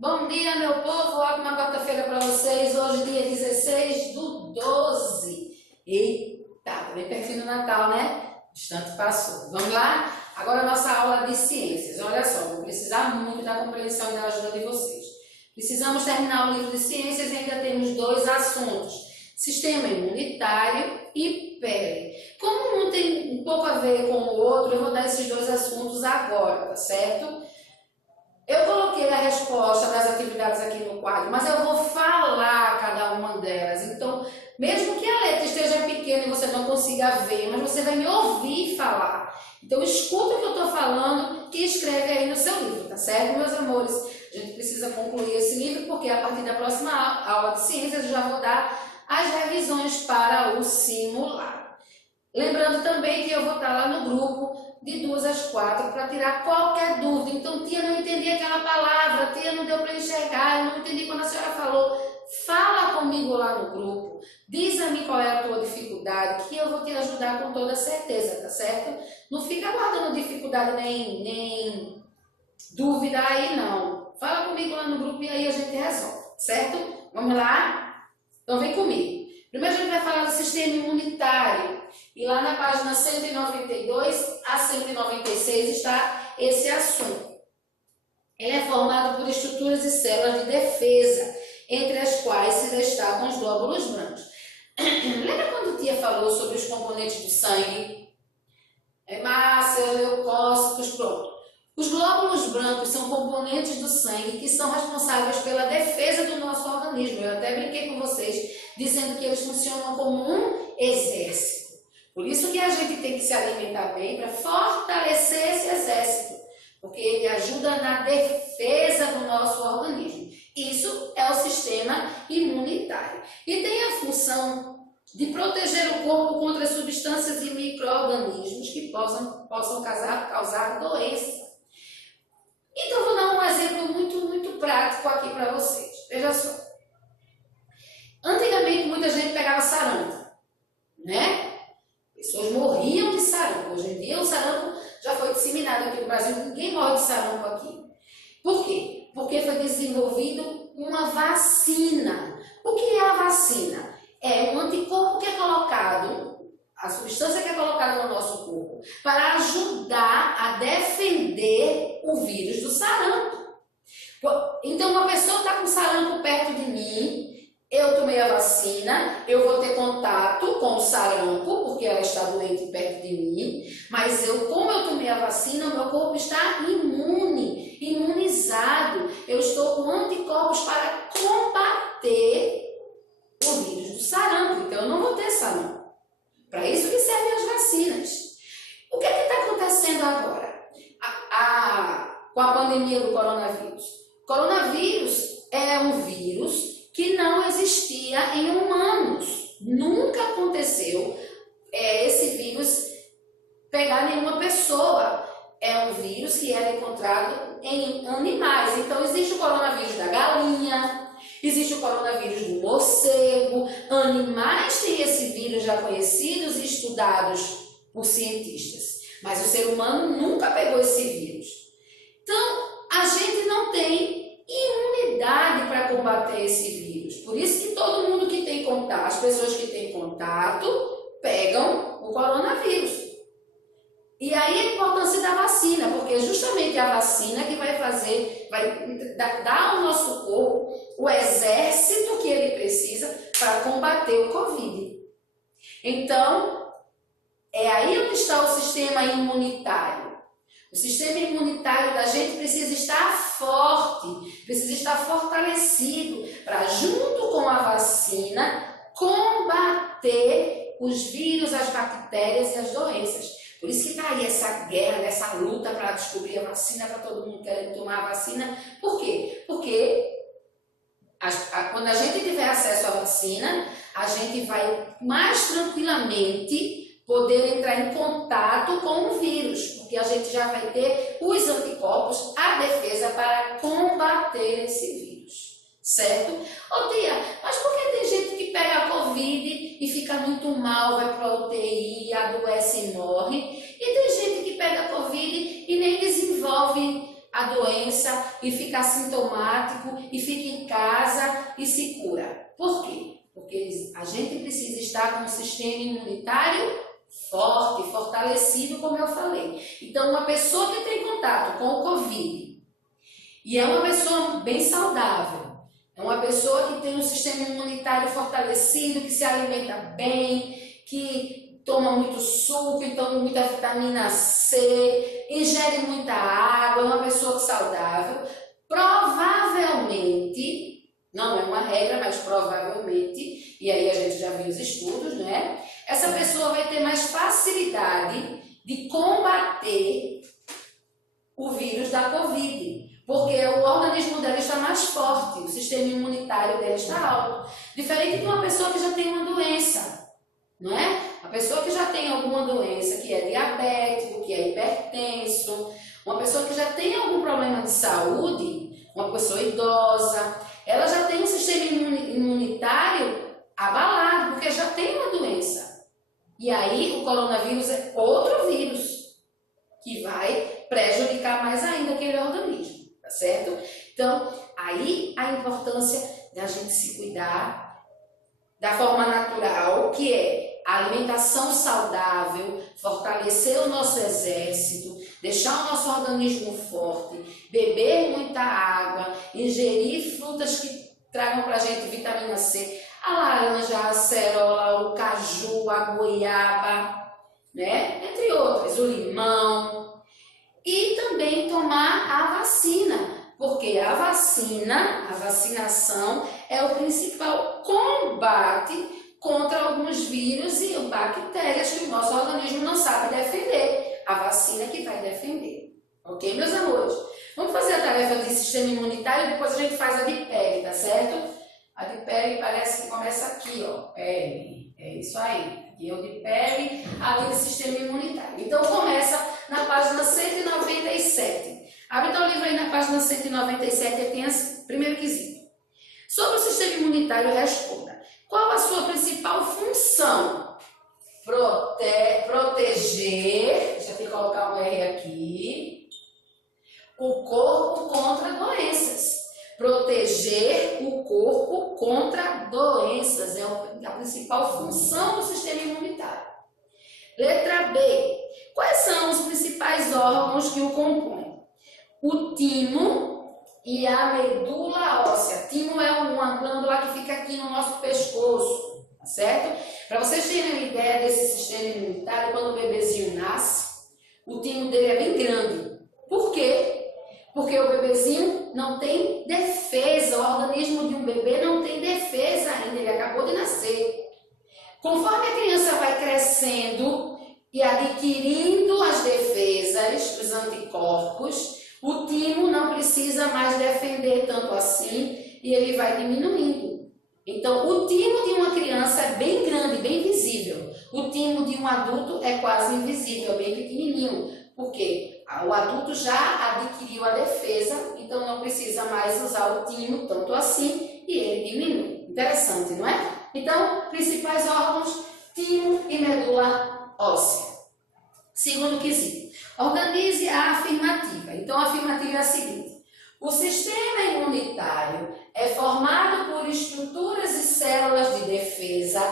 Bom dia, meu povo. Ótima quarta-feira para vocês. Hoje, dia 16 do 12. Eita, tá bem pertinho do Natal, né? O instante passou. Vamos lá? Agora, a nossa aula de ciências. Olha só, vou precisar muito da compreensão e da ajuda de vocês. Precisamos terminar o livro de ciências e ainda temos dois assuntos: sistema imunitário e pele. Como um tem um pouco a ver com o outro, eu vou dar esses dois assuntos agora, tá certo? Eu coloquei a resposta das atividades aqui no quadro, mas eu vou falar cada uma delas. Então, mesmo que a letra esteja pequena e você não consiga ver, mas você vai me ouvir falar. Então, escuta o que eu estou falando e escreve aí no seu livro, tá certo, meus amores? A gente precisa concluir esse livro porque a partir da próxima aula de ciências eu já vou dar as revisões para o simulado. Lembrando também que eu vou estar lá no grupo de 2 às 4 para tirar qualquer dúvida. Então, tia, não entendi aquela palavra, tia, não deu para enxergar, eu não entendi quando a senhora falou. Fala comigo lá no grupo, diz a mim qual é a tua dificuldade, que eu vou te ajudar com toda certeza, tá certo? Não fica guardando dificuldade nem dúvida aí, não. Fala comigo lá no grupo e aí a gente resolve, certo? Vamos lá? Então, vem comigo. Primeiro a gente vai falar do sistema imunitário. E lá na página 192 a 196 está esse assunto. Ele é formado por estruturas e células de defesa, entre as quais se destacam os glóbulos brancos. Lembra quando a tia falou sobre os componentes do sangue? Hemácia, leucócitos, pronto. Os glóbulos brancos são componentes do sangue que são responsáveis pela defesa do nosso organismo. Eu até brinquei com vocês, dizendo que eles funcionam como um exército. Por isso que a gente tem que se alimentar bem para fortalecer esse exército, porque ele ajuda na defesa do nosso organismo. Isso é o sistema imunitário. E tem a função de proteger o corpo contra substâncias e micro-organismos que possam causar doença. Então, vou dar um exemplo muito prático aqui para vocês. Veja só. Antigamente, muita gente pegava sarampo, né? Pessoas morriam de sarampo. Hoje em dia, o sarampo já foi disseminado aqui no Brasil. Ninguém morre de sarampo aqui. Por quê? Porque foi desenvolvido uma vacina. O que é a vacina? É um anticorpo que é colocado, a substância que é colocada no nosso corpo, para ajudar a defender o vírus do sarampo. Então, uma pessoa está com sarampo perto de mim, eu tomei a vacina, eu vou ter contato com o sarampo, porque ela está doente perto de mim, mas como eu tomei a vacina, o meu corpo está imunizado, eu estou com anticorpos para combater o vírus do sarampo, então eu não vou ter sarampo. Para isso que servem as vacinas. O que está acontecendo agora com a pandemia do coronavírus? O coronavírus é um vírus que não existia em humanos. Nunca aconteceu esse vírus pegar nenhuma pessoa. É um vírus que era encontrado em animais. Então, existe o coronavírus da galinha, existe o coronavírus do morcego. Animais têm esse vírus já conhecidos e estudados por cientistas. Mas o ser humano nunca pegou esse vírus. Então, a gente não tem imunidade para combater esse vírus. Por isso que todo mundo que tem contato, as pessoas que têm contato, pegam o coronavírus. E aí a importância da vacina, porque é justamente a vacina que vai dar ao nosso corpo o exército que ele precisa para combater o Covid. Então, é aí onde está o sistema imunitário. O sistema imunitário da gente precisa estar forte, precisa estar fortalecido para, junto com a vacina, combater os vírus, as bactérias e as doenças. Por isso que está aí essa guerra, essa luta para descobrir a vacina, para todo mundo querendo tomar a vacina. Por quê? Porque quando a gente tiver acesso à vacina, a gente vai mais tranquilamente poder entrar em contato com o vírus, porque a gente já vai ter os anticorpos, a defesa para combater esse vírus, certo? Ô tia, mas por que tem gente que pega a Covid e fica muito mal, vai para a UTI, adoece e morre? E tem gente que pega a Covid e nem desenvolve a doença e fica assintomático e fica em casa e se cura. Por quê? Porque a gente precisa estar com o sistema imunitário forte, fortalecido, como eu falei. Então, uma pessoa que tem contato com o Covid e é uma pessoa bem saudável, é uma pessoa que tem um sistema imunitário fortalecido, que se alimenta bem, que toma muito suco, toma muita vitamina C, ingere muita água, é uma pessoa saudável, provavelmente, não é uma regra, mas provavelmente, e aí a gente já viu os estudos, né? Essa pessoa vai ter mais facilidade de combater o vírus da Covid, porque o organismo dela está mais forte, o sistema imunitário dela está alto. Diferente de uma pessoa que já tem uma doença, não é? A pessoa que já tem alguma doença, que é diabético, que é hipertenso, uma pessoa que já tem algum problema de saúde, uma pessoa idosa, ela já tem um sistema imunitário abalado, porque já tem uma doença. E aí o coronavírus é outro vírus que vai prejudicar mais ainda aquele organismo, tá certo? Então, aí a importância da gente se cuidar da forma natural, que é a alimentação saudável, fortalecer o nosso exército, deixar o nosso organismo forte, beber muita água, ingerir frutas que tragam pra gente vitamina C, a laranja, a acerola, o caju, a goiaba, né? Entre outras, o limão. E também tomar a vacina, porque a vacinação é o principal combate contra alguns vírus e bactérias que o nosso organismo não sabe defender. A vacina que vai defender. Ok, meus amores? Vamos fazer a tarefa de sistema imunitário e depois a gente faz a de pele, tá certo? A de pele parece que começa aqui, ó, pele, é isso aí. Aqui é o de pele, ali do sistema imunitário. Então começa na página 197. Abre então o livro aí na página 197 e tem o primeiro quesito. Sobre o sistema imunitário, responda. Qual a sua principal função? Proteger, deixa eu colocar um R aqui, o corpo contra doenças. Proteger o corpo contra doenças é a principal função do sistema imunitário. Letra B. Quais são os principais órgãos que o compõem? O timo e a medula óssea. Timo é uma glândula que fica aqui no nosso pescoço, tá certo? Para vocês terem uma ideia desse sistema imunitário, quando o bebezinho nasce, o timo dele é bem grande. Por quê? Porque o bebezinho não tem defesa, o organismo de um bebê não tem defesa ainda, ele acabou de nascer. Conforme a criança vai crescendo e adquirindo as defesas, os anticorpos, o timo não precisa mais defender tanto assim e ele vai diminuindo. Então, o timo de uma criança é bem grande, bem visível. O timo de um adulto é quase invisível, bem pequenininho. Por quê? O adulto já adquiriu a defesa, então não precisa mais usar o timo tanto assim e ele diminui. Interessante, não é? Então, principais órgãos, timo e medula óssea. Segundo quesito, organize a afirmativa. Então, a afirmativa é a seguinte. O sistema imunitário é formado por estruturas e células de defesa,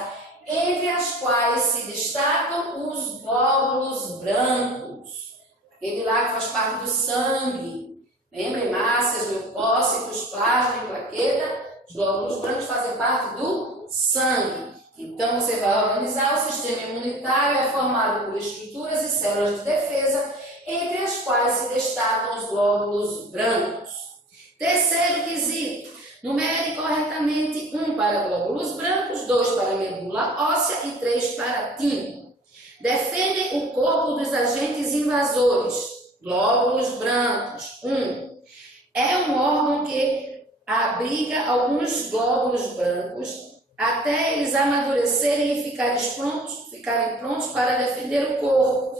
entre as quais se destacam os glóbulos brancos. Aquele lá que faz parte do sangue. Lembra? Hemácias, leucócitos, plasma e plaqueta. Os glóbulos brancos fazem parte do sangue. Então, você vai organizar o sistema imunitário, é formado por estruturas e células de defesa, entre as quais se destacam os glóbulos brancos. Terceiro quesito. Numere corretamente 1 para glóbulos brancos, 2 para medula óssea e 3 para timo. Defende o corpo dos agentes invasores. Glóbulos brancos. 1. É um órgão que abriga alguns glóbulos brancos até eles amadurecerem e ficarem prontos para defender o corpo.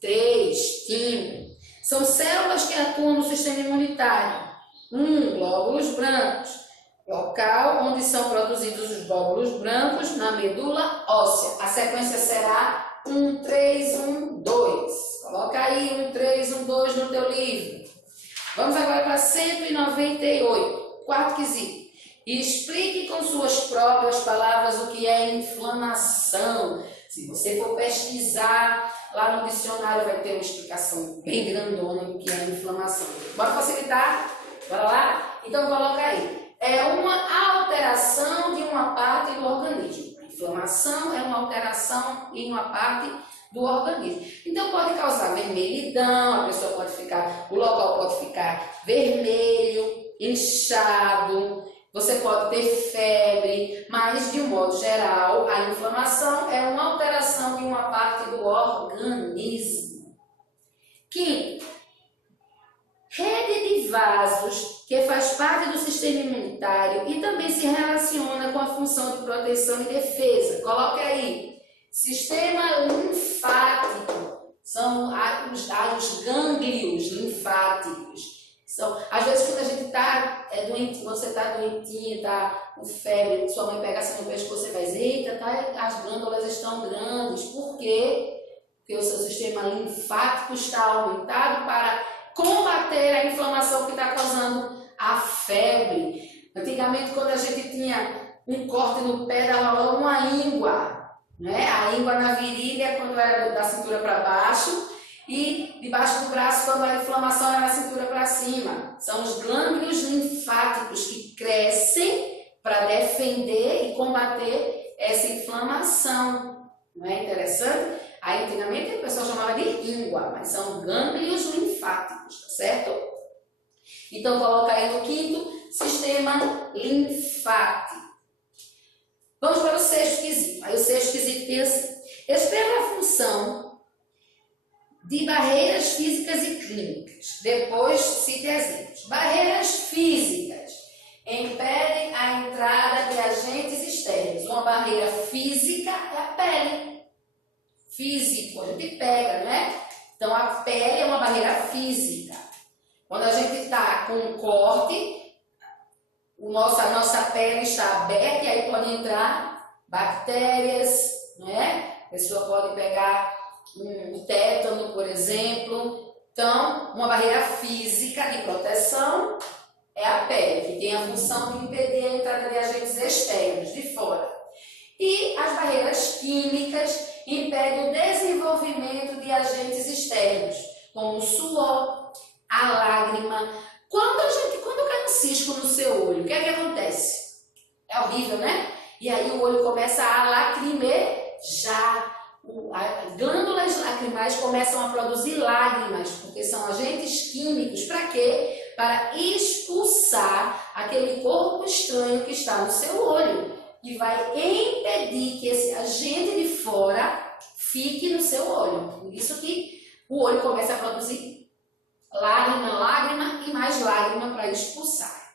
3. Timo. São células que atuam no sistema imunitário. 1. Glóbulos brancos. Local onde são produzidos os glóbulos brancos na medula óssea. A sequência será 1, 3, 1, 2. Coloca aí 1, 3, 1, 2 no teu livro. Vamos agora para 198, quarto quesito. Explique com suas próprias palavras o que é inflamação. Se você for pesquisar lá no dicionário, vai ter uma explicação bem grandona do que é inflamação. Bora facilitar? Bora lá? Então coloca aí. É uma alteração de uma parte do organismo. A inflamação é uma alteração em uma parte do organismo. Então pode causar vermelhidão, a pessoa pode ficar, o local pode ficar vermelho, inchado, você pode ter febre, mas de um modo geral, a inflamação é uma alteração de uma parte do organismo. Quinto, rede de vasos, que faz parte do sistema imunitário e também se relaciona com a função de proteção e defesa. Coloque aí, sistema linfático, são os gânglios linfáticos. Às vezes quando a gente está doente, você está doentinho, está com febre, sua mãe pega assim no pescoço, você faz, eita, as glândulas estão grandes. Por quê? Porque o seu sistema linfático está aumentado para combater a inflamação que está causando a febre. Antigamente, quando a gente tinha um corte no pé, dava logo uma íngua, né? A íngua na virilha, quando era da cintura para baixo, e debaixo do braço, quando a inflamação era na cintura para cima. São os glândulos linfáticos que crescem para defender e combater essa inflamação. Não é interessante? Aí, antigamente, a pessoa chamava de íngua, mas são gânglios linfáticos, tá certo? Então, coloca aí no quinto, sistema linfático. Vamos para o sexto quesito. Aí, o sexto quesito tem assim: escreva a função de barreiras físicas e clínicas. Depois, cite exemplos. Barreiras físicas impedem a entrada de agentes externos. Uma barreira física é a pele. Físico, a gente pega, né? Então, a pele é uma barreira física. Quando a gente está com um corte, a nossa pele está aberta e aí pode entrar bactérias, né? A pessoa pode pegar um tétano, por exemplo. Então, uma barreira física de proteção é a pele, que tem a função de impedir a entrada de agentes externos, de fora. E as barreiras químicas impedem o desenvolvimento de agentes externos, como o suor, a lágrima. Quando cai um cisco no seu olho, o que é que acontece? É horrível, né? E aí o olho começa a lacrimejar. As glândulas lacrimais começam a produzir lágrimas, porque são agentes químicos. Para quê? Para expulsar aquele corpo estranho que está no seu olho, e vai impedir que esse agente de fora fique no seu olho. Por isso que o olho começa a produzir lágrima e mais lágrima para expulsar.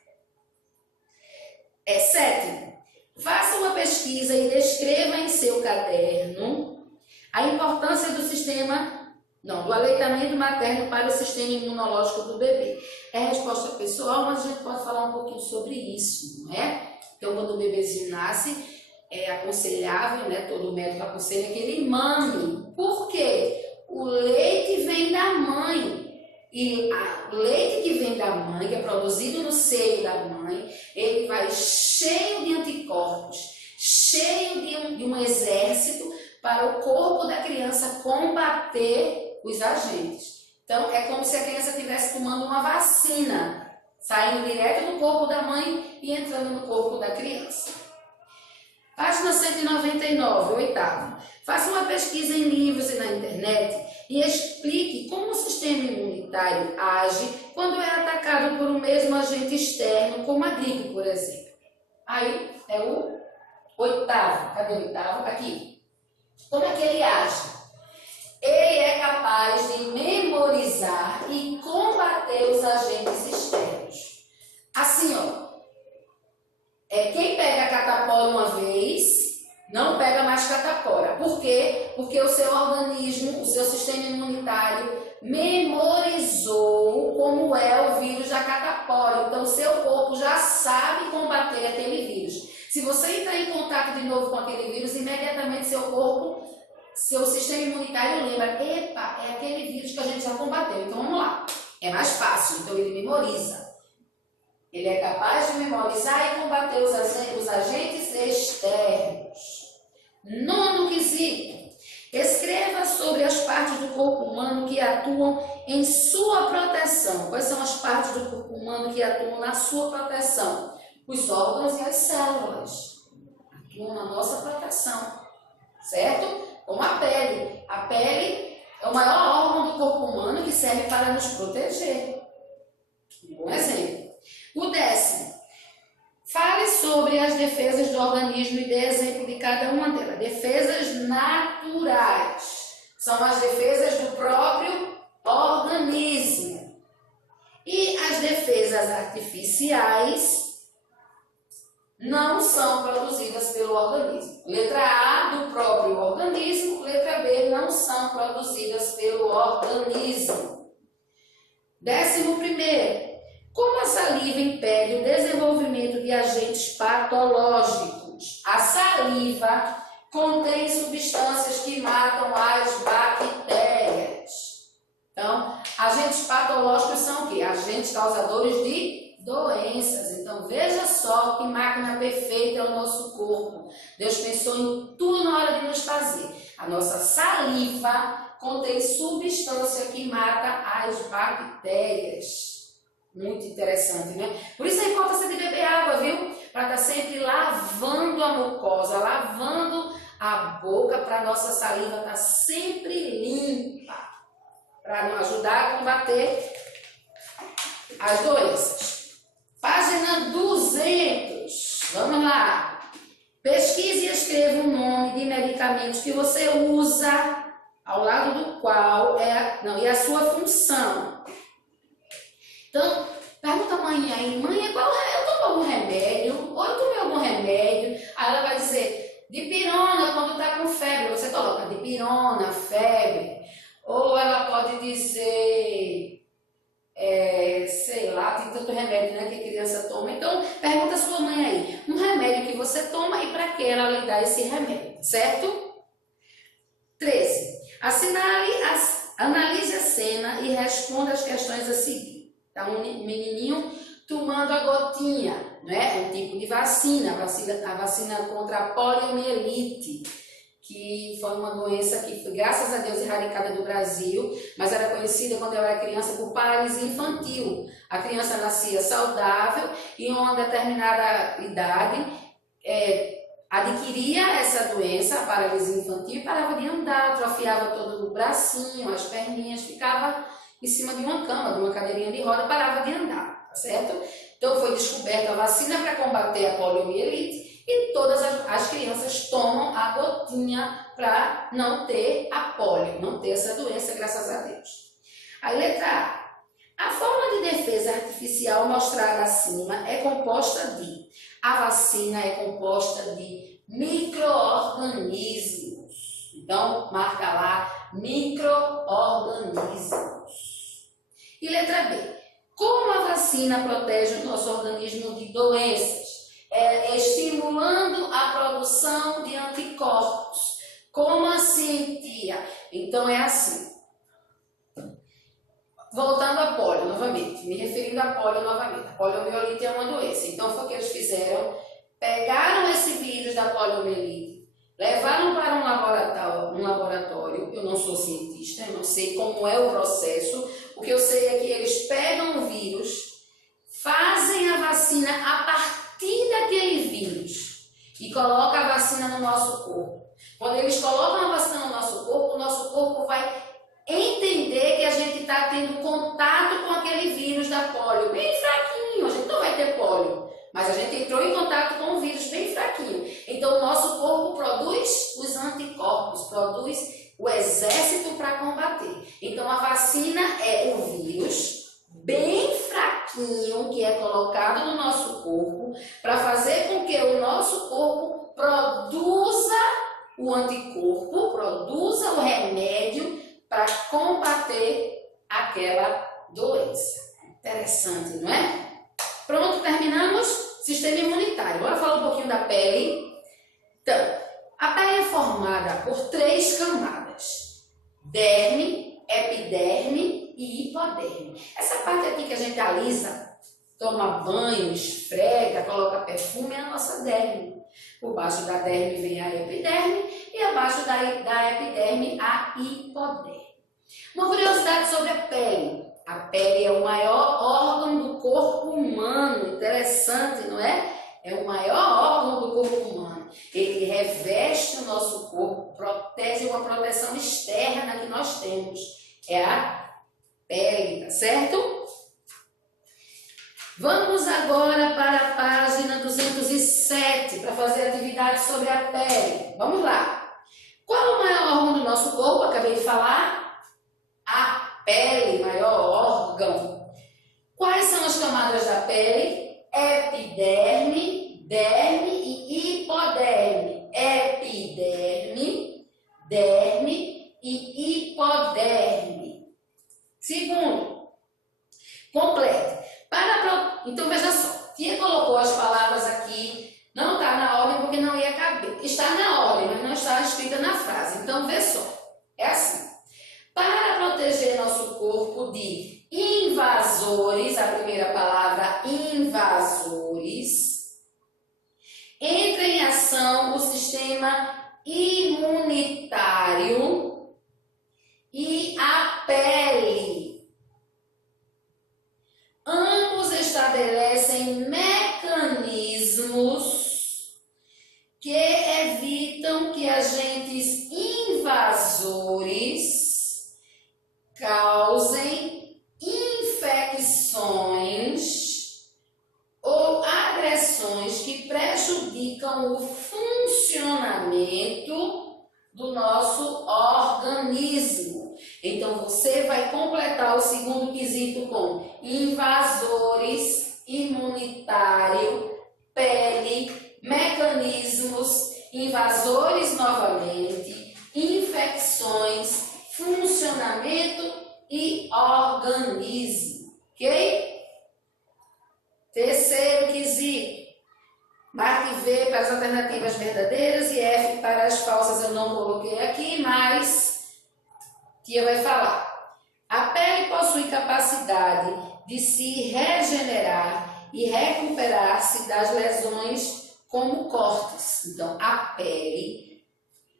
Sétimo, faça uma pesquisa e descreva em seu caderno a importância do aleitamento materno para o sistema imunológico do bebê. É resposta pessoal, mas a gente pode falar um pouquinho sobre isso, não é? Então, quando o bebezinho nasce, é aconselhável, né? Todo médico aconselha que ele mame. Por quê? O leite vem da mãe. E o leite que vem da mãe, que é produzido no seio da mãe, ele vai cheio de anticorpos, cheio de um exército para o corpo da criança combater os agentes. Então, é como se a criança estivesse tomando uma vacina, saindo direto do corpo da mãe e entrando no corpo da criança. Página 199, oitavo. Faça uma pesquisa em livros e na internet e explique como o sistema imunitário age quando é atacado por um mesmo agente externo, como a gripe, por exemplo. Aí é o oitavo. Cadê o oitavo? Aqui. Como é que ele age? Ele é capaz de memorizar e combater os agentes externos. Assim, ó. Quem pega catapora uma vez, não pega mais catapora. Por quê? Porque o seu organismo, o seu sistema imunitário, memorizou como é o vírus da catapora. Então, o seu corpo já sabe combater aquele vírus. Se você entrar em contato de novo com aquele vírus, imediatamente seu sistema imunitário lembra, epa, é aquele vírus que a gente já combateu. Então, vamos lá. É mais fácil, então ele memoriza. Ele é capaz de memorizar e combater os agentes externos. Nono quesito. Escreva sobre as partes do corpo humano que atuam em sua proteção. Quais são as partes do corpo humano que atuam na sua proteção? Os órgãos e as células atuam na nossa proteção, certo? Como a pele. A pele é o maior órgão do corpo humano que serve para nos proteger. Um bom exemplo. O 10º. Fale sobre as defesas do organismo e dê exemplo de cada uma delas. Defesas naturais. São as defesas do próprio organismo. E as defesas artificiais não são produzidas pelo organismo. Letra A, do próprio organismo. Letra B, não são produzidas pelo organismo. 11º. Como a saliva impede o desenvolvimento de agentes patológicos? A saliva contém substâncias que matam as bactérias. Então, agentes patológicos são o quê? Agentes causadores de doenças. Então, veja só que máquina perfeita é o nosso corpo. Deus pensou em tudo na hora de nos fazer. A nossa saliva contém substância que mata as bactérias. Muito interessante, né? Por isso a importância de beber água, viu? Para estar sempre lavando a mucosa, lavando a boca, para a nossa saliva estar sempre limpa, para nos ajudar a combater as doenças. Página 200. Vamos lá. Pesquise e escreva o nome de medicamentos que você usa, ao lado do qual e a sua função. Então, pergunta a mãe aí, mãe, eu tomo algum remédio? Ou eu tomei algum remédio? Aí ela vai dizer, dipirona, quando está com febre. Você coloca dipirona, febre. Ou ela pode dizer, sei lá, tem tanto remédio, né, que a criança toma. Então, pergunta a sua mãe aí, um remédio que você toma e para que ela lhe dá esse remédio, certo? 13. Analise a cena e responda as questões a seguir. Tá um menininho tomando a gotinha, né? É um tipo de vacina, a vacina contra a poliomielite, que foi uma doença que foi, graças a Deus, erradicada do Brasil, mas era conhecida quando eu era criança por paralisia infantil. A criança nascia saudável e em uma determinada idade adquiria essa doença, a paralisia infantil, e parava de andar, atrofiava todo o bracinho, as perninhas, ficava em cima de uma cama, de uma cadeirinha de roda, parava de andar, tá certo? Então foi descoberta a vacina para combater a poliomielite e todas as crianças tomam a gotinha para não ter a polio, não ter essa doença, graças a Deus. Aí letra A. A forma de defesa artificial mostrada acima é composta de... A vacina é composta de micro-organismos. Então, marca lá, micro-organismos. E letra B. Como a vacina protege o nosso organismo de doenças? Estimulando a produção de anticorpos. Como assim, tia? Então, é assim. Voltando à polio novamente, me referindo à polio novamente. A poliomielite é uma doença. Então, foi o que eles fizeram. Pegaram esse vírus da poliomielite, levaram para um laboratório. Eu não sou cientista, eu não sei como é o processo. O que eu sei é que eles pegam o vírus, fazem a vacina a partir daquele vírus e colocam a vacina no nosso corpo. Quando eles colocam a vacina no nosso corpo vai entender que a gente está tendo contato com aquele vírus da polio, bem fraquinho. A gente não vai ter polio, mas a gente entrou em contato com um vírus bem fraquinho. Então o nosso corpo produz os anticorpos, produz o exército para combater. Então a vacina é o vírus bem fraquinho que é colocado no nosso corpo para fazer com que o nosso corpo produza o anticorpo, produza o remédio para combater aquela doença. Interessante, não é? Pronto, terminamos? Sistema imunitário. Agora falar um pouquinho da pele. Então, a pele é formada por 3 camadas: derme, epiderme e hipoderme. Essa parte aqui que a gente alisa, toma banho, esfrega, coloca perfume, é a nossa derme. Por baixo da derme vem a epiderme e abaixo da epiderme a hipoderme. Uma curiosidade sobre a pele. A pele é o maior órgão do corpo humano. Interessante, não é? É o maior órgão do corpo humano. Ele reveste o nosso corpo, protege uma proteção externa que nós temos. É a pele, tá certo? Vamos agora para a página 207 para fazer atividade sobre a pele. Vamos lá. Qual é o maior órgão do nosso corpo? Acabei de falar. A pele, maior órgão. Quais são as camadas da pele? Epiderme, derme e hipoderme. Epiderme, derme e hipoderme. Segundo, complete. Então veja só, Tia colocou as palavras aqui, não está na ordem porque não ia caber. Está na ordem, mas não está escrita na frase. Então vê só, é assim. Para proteger nosso corpo de invasores, a primeira palavra invasores, entra em ação o sistema imunitário e a pele. Ambos estabelecem mecanismos que evitam que agentes invasores causem infecções ou agressões que prejudicam o funcionamento do nosso organismo. Então, você vai completar o segundo quesito com invasores, imunitário, pele, mecanismos, invasores novamente, infecções, funcionamento e organismo. Ok? Terceiro quesito. Marque V para as alternativas verdadeiras e F para as falsas. Eu não coloquei aqui, mas Tia vai falar. A pele possui capacidade de se regenerar e recuperar-se das lesões como cortes. Então, a pele,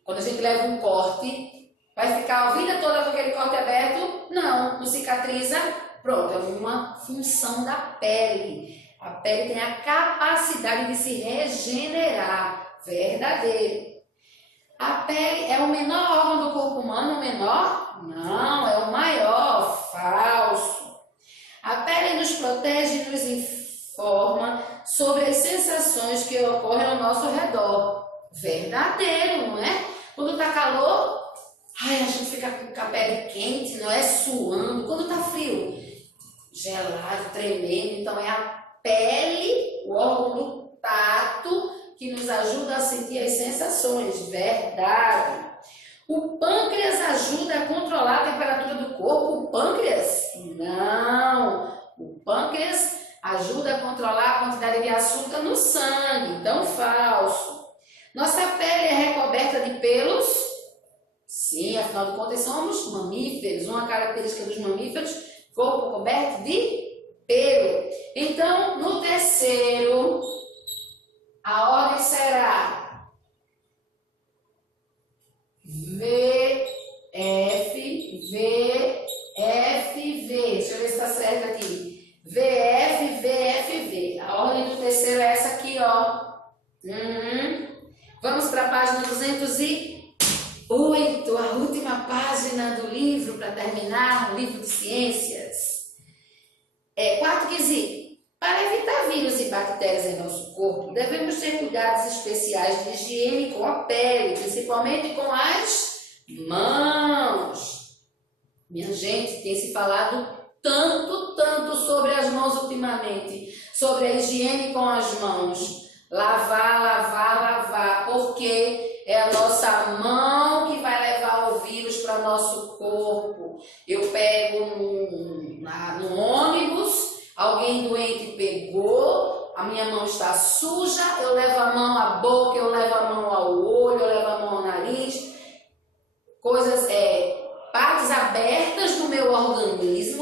quando a gente leva um corte, vai ficar a vida toda com aquele corte aberto? Não cicatriza. Pronto, é uma função da pele. A pele tem a capacidade de se regenerar. Verdadeiro. A pele é o menor órgão do corpo humano? O menor? Não, é o maior. Falso. A pele nos protege e nos informa sobre as sensações que ocorrem ao nosso redor. Verdadeiro, não é? Quando está calor, a gente fica com a pele quente, não é? Suando. Quando está frio, gelado, tremendo. Então é a pele, o órgão do tato, que nos ajuda a sentir as sensações. Verdade. O pâncreas ajuda a controlar a temperatura do corpo. O pâncreas? Não. O pâncreas ajuda a controlar a quantidade de açúcar no sangue. Então, falso. Nossa pele é recoberta de pelos? Sim, afinal de contas somos mamíferos. Uma característica dos mamíferos, corpo coberto de pelo. Então, no terceiro, a ordem será V, F, V, F, V. Deixa eu ver se está certo aqui. V, F, V, F, V. A ordem do terceiro é essa aqui, ó. Vamos para a página 208, a última página do livro para terminar, o livro de ciências. Quarto quesito. Para evitar vírus e bactérias em nosso corpo, devemos ter cuidados especiais de higiene com a pele, principalmente com as mãos. Minha gente, tem se falado tanto sobre as mãos ultimamente, sobre a higiene com as mãos. Lavar, porque é a nossa mão que vai levar o vírus para o nosso corpo. Eu pego no ônibus, alguém doente pegou, a minha mão está suja, eu levo a mão à boca, eu levo a mão ao olho, eu levo a mão ao nariz, partes abertas do meu organismo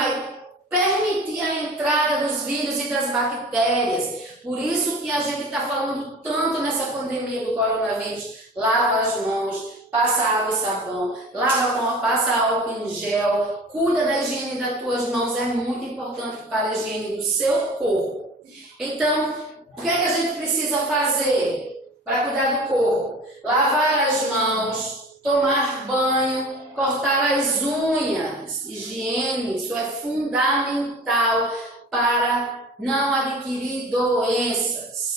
vai permitir a entrada dos vírus e das bactérias. Por isso que a gente está falando tanto nessa pandemia do coronavírus. Lava as mãos, passa água e sabão, lava a mão, passa álcool em gel, cuida da higiene das tuas mãos, é muito importante para a higiene do seu corpo. Então, o que é que a gente precisa fazer para cuidar do corpo? Lavar as mãos, tomar banho, cortar as unhas, higiene, isso é fundamental para não adquirir doenças.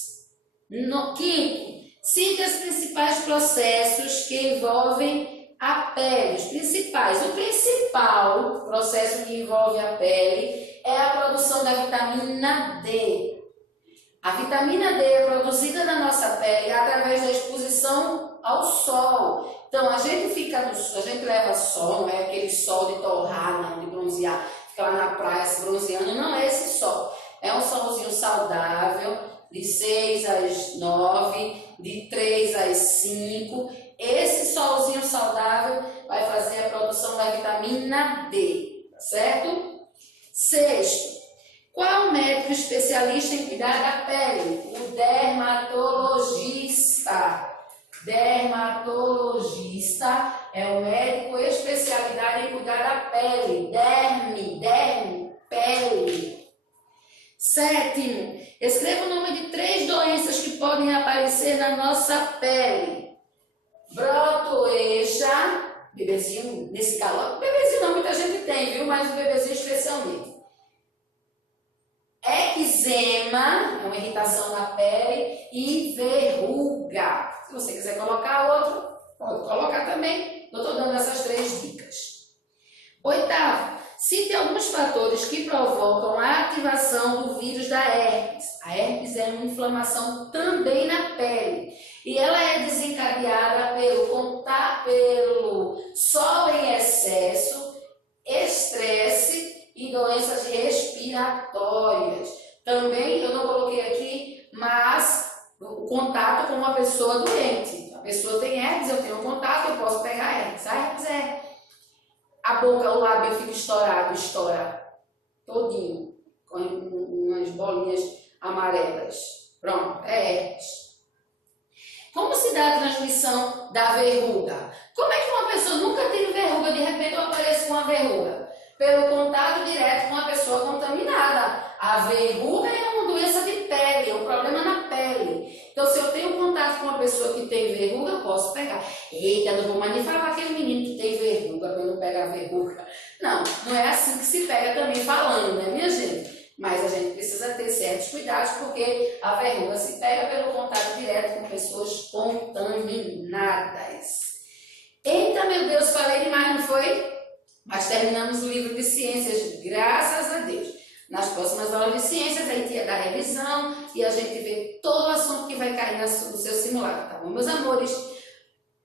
Quinto, siga os principais processos que envolvem a pele. Os principais. O principal processo que envolve a pele é a produção da vitamina D. A vitamina D é produzida na nossa pele através da exposição ao sol. Então, a gente leva sol, não é aquele sol de torrar, não, de bronzear, fica lá na praia se bronzeando, não é esse sol. É um solzinho saudável, de 6 às 9, de 3 às 5. Esse solzinho saudável vai fazer a produção da vitamina D, tá certo? Sexto, qual o médico especialista em cuidar da pele? O dermatologista. Dermatologista é o médico especialidade em cuidar da pele. Pele. Sétimo, escreva o nome de 3 doenças que podem aparecer na nossa pele. Brotoeja, bebezinho, nesse calor, bebezinho não, muita gente tem, viu? Mas o bebezinho especialmente. Eczema, é uma irritação na pele, e verruga. Se você quiser colocar outro, pode colocar também. Eu estou dando essas 3 dicas. Oitavo, cite alguns fatores que provocam a ativação do vírus da herpes. A herpes é uma inflamação também na pele e ela é desencadeada pelo contato, pelo sol em excesso, estresse e doenças respiratórias. Também eu não coloquei aqui, mas o contato com uma pessoa doente. A pessoa tem herpes, eu tenho contato, eu posso pegar herpes. A herpes é a boca, o lábio fica estourado, estoura todinho, com umas bolinhas amarelas. Pronto, é herpes. Como se dá a transmissão da verruga? Como é que uma pessoa nunca teve verruga, de repente eu apareço com uma verruga? Pelo contato direto com a pessoa contaminada. A verruga é uma doença de pele, é um problema na pele. Então, se eu tenho contato com uma pessoa que tem verruga, eu posso pegar. Eita, não vou mais nem falar aquele menino que tem verruga, para não pegar verruga. Não, não é assim que se pega também falando, né, minha gente? Mas a gente precisa ter certos cuidados, porque a verruga se pega pelo contato direto com pessoas contaminadas. Eita, meu Deus, falei demais, não foi? Mas terminamos o livro de ciências, graças a Deus. Nas próximas aulas de ciências, a gente ia dar revisão e a gente vê todo o assunto que vai cair no seu simulado, tá bom, meus amores?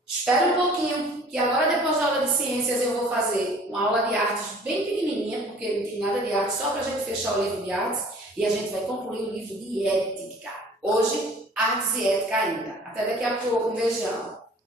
Espera um pouquinho, que agora depois da aula de ciências eu vou fazer uma aula de artes bem pequenininha, porque não tem nada de arte, só para a gente fechar o livro de artes, e a gente vai concluir o livro de ética. Hoje, artes e ética ainda. Até daqui a pouco, um beijão.